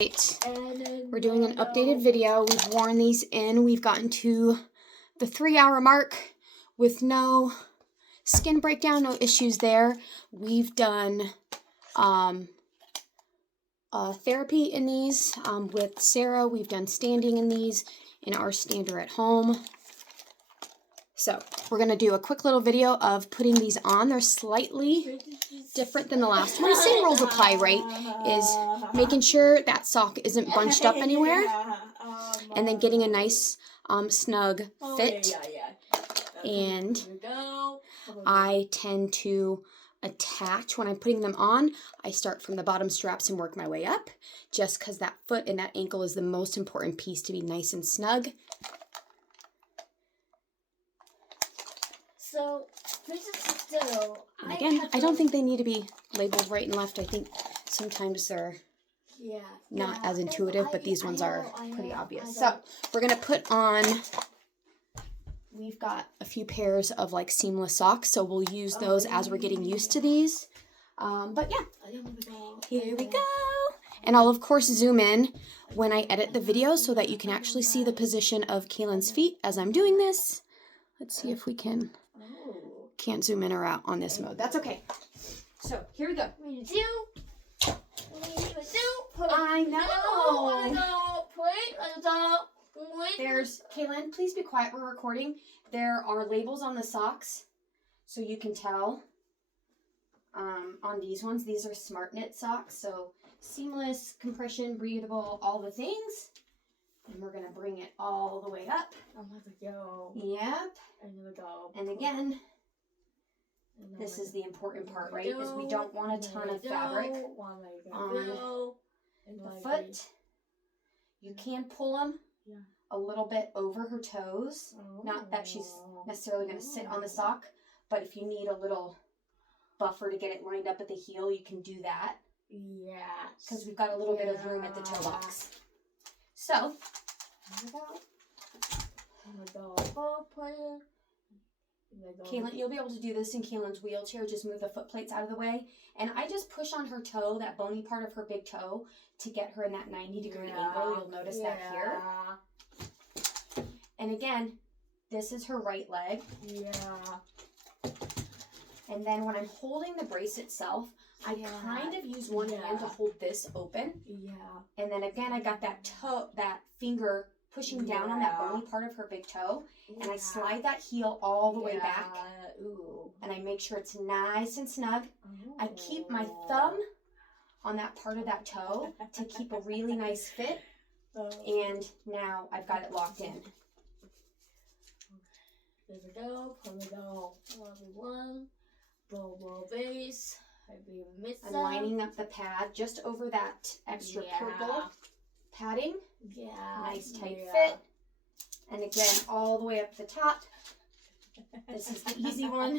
We're doing an updated video. We've worn these in. We've gotten to the 3-hour mark with no skin breakdown, no issues there. We've done therapy in these with Sarah. We've done standing in these in our stander at home. So we're going to do a quick little video of putting these on. They're slightly different than the last one. Same rules apply, right? Is making sure that sock isn't bunched up anywhere and then getting a nice snug fit. And I tend to attach when I'm putting them on. I start from the bottom straps and work my way up just because that foot and that ankle is the most important piece to be nice and snug. So, this is still... And again, I don't think they need to be labeled right and left. I think sometimes they're not as intuitive, but these ones are pretty obvious. So, we're going to put on... We've got a few pairs of like seamless socks, so we'll use those as we're getting used to these. But yeah, here we go. And I'll of course zoom in when I edit the video so that you can actually see the position of Kaylin's feet as I'm doing this. Let's see if we can... Can't zoom in or out on this mode. That's okay. So, here we go. I know. There's, Kaylin, please be quiet. We're recording. There are labels on the socks so you can tell on these ones. These are smart knit socks. So, seamless, compression, breathable, all the things. And we're going to bring it all the way up. I'm gonna go. Yep. I'm gonna go. And again, this is the important part, right? Is we don't want a ton of fabric on the foot. You can pull them a little bit over her toes. Not that she's necessarily going to sit on the sock, but if you need a little buffer to get it lined up at the heel, you can do that. Yes. Because we've got a little bit of room at the toe box. So, Kaylin, you'll be able to do this in Kaylin's wheelchair. Just move the foot plates out of the way. And I just push on her toe, that bony part of her big toe, to get her in that 90-degree angle. You'll notice that here. And again, this is her right leg. And then when I'm holding the brace itself, I kind of use one hand to hold this open. And then again, I got that toe, that finger pushing down on that bony part of her big toe. And I slide that heel all the way back. And I make sure it's nice and snug. I keep my thumb on that part of that toe to keep a really nice fit. And now I've got it locked in. There we go. Everyone. Bobo base. I'm lining up the pad just over that extra purple padding. Nice tight fit. And again, all the way up the top. This is the easy one.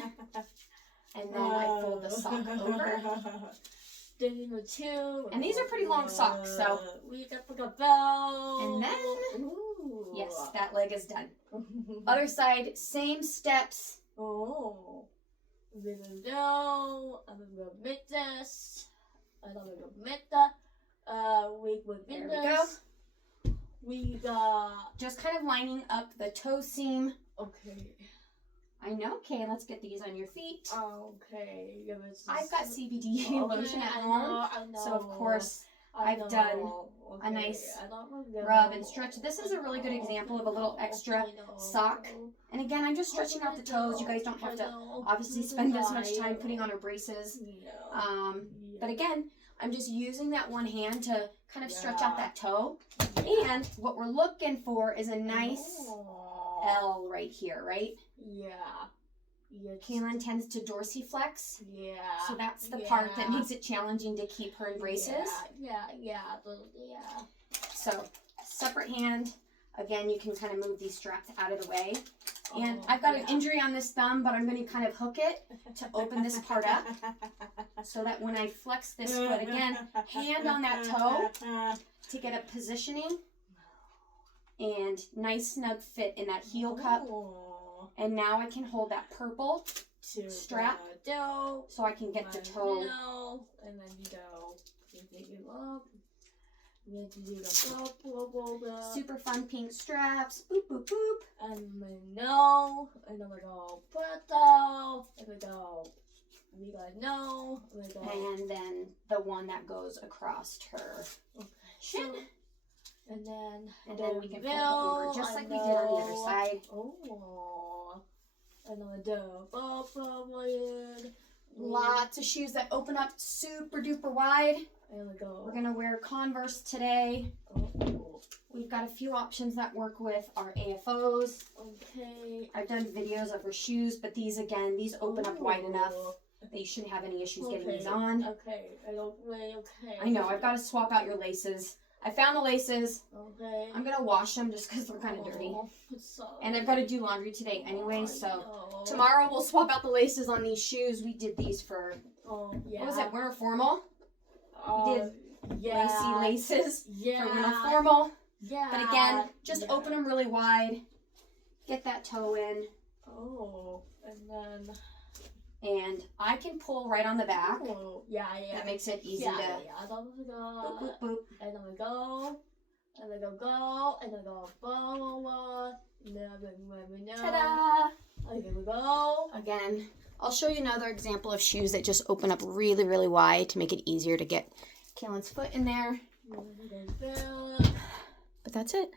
And then I fold the sock over. And these are pretty long socks, so. And then, yes, that leg is done. Other side, same steps. There we go. We got just kind of lining up the toe seam. Okay. I know. Okay, let's get these on your feet. Okay. I've got CBD lotion at home, so of course I've done a nice rub and stretch. This is a really good example of a little extra sock. And again, I'm just stretching out the toes. You guys don't have to obviously spend this much time putting on her braces. But again, I'm just using that one hand to kind of stretch out that toe. And what we're looking for is a nice L right here, right? Kaylin tends to dorsiflex. So that's the part that makes it challenging to keep her in braces. So, separate hand. Again, you can kind of move these straps out of the way. And I've got an injury on this thumb, but I'm going to kind of hook it to open this part up so that when I flex this foot again, hand on that toe to get a positioning and nice snug fit in that heel cup. And now I can hold that purple strap so I can get the toe. And then you go. We need to do the blah. Super fun pink straps. Boop, boop, boop. And we know. And then we go purple. And we go. We got no. We go. And then the one that goes across her shin. And then we can flip it over just like we did on the other side. Oh. And then we do purple. Lots of shoes that open up super duper wide. There we go. We're gonna wear Converse today. Oh. We've got a few options that work with our AFOs. Okay. I've done videos of her shoes, but these open up wide enough. They shouldn't have any issues getting these on. Okay. Okay. I know, I've got to swap out your laces. I found the laces. Okay. I'm gonna wash them just because they're kind of dirty. And I've got to do laundry today anyway, so tomorrow we'll swap out the laces on these shoes. We did these for, what was it, winter formal? We did lacy laces for winter formal. Yeah. But again, just open them really wide. Get that toe in. Oh, And I can pull right on the back. Oh, yeah. That makes it easy to. boop, boop, boop. And then we go. And then go. And then go. Blah. And then we know. Ta-da! And then we go. Again, I'll show you another example of shoes that just open up really, really wide to make it easier to get Kaylin's foot in there. But that's it.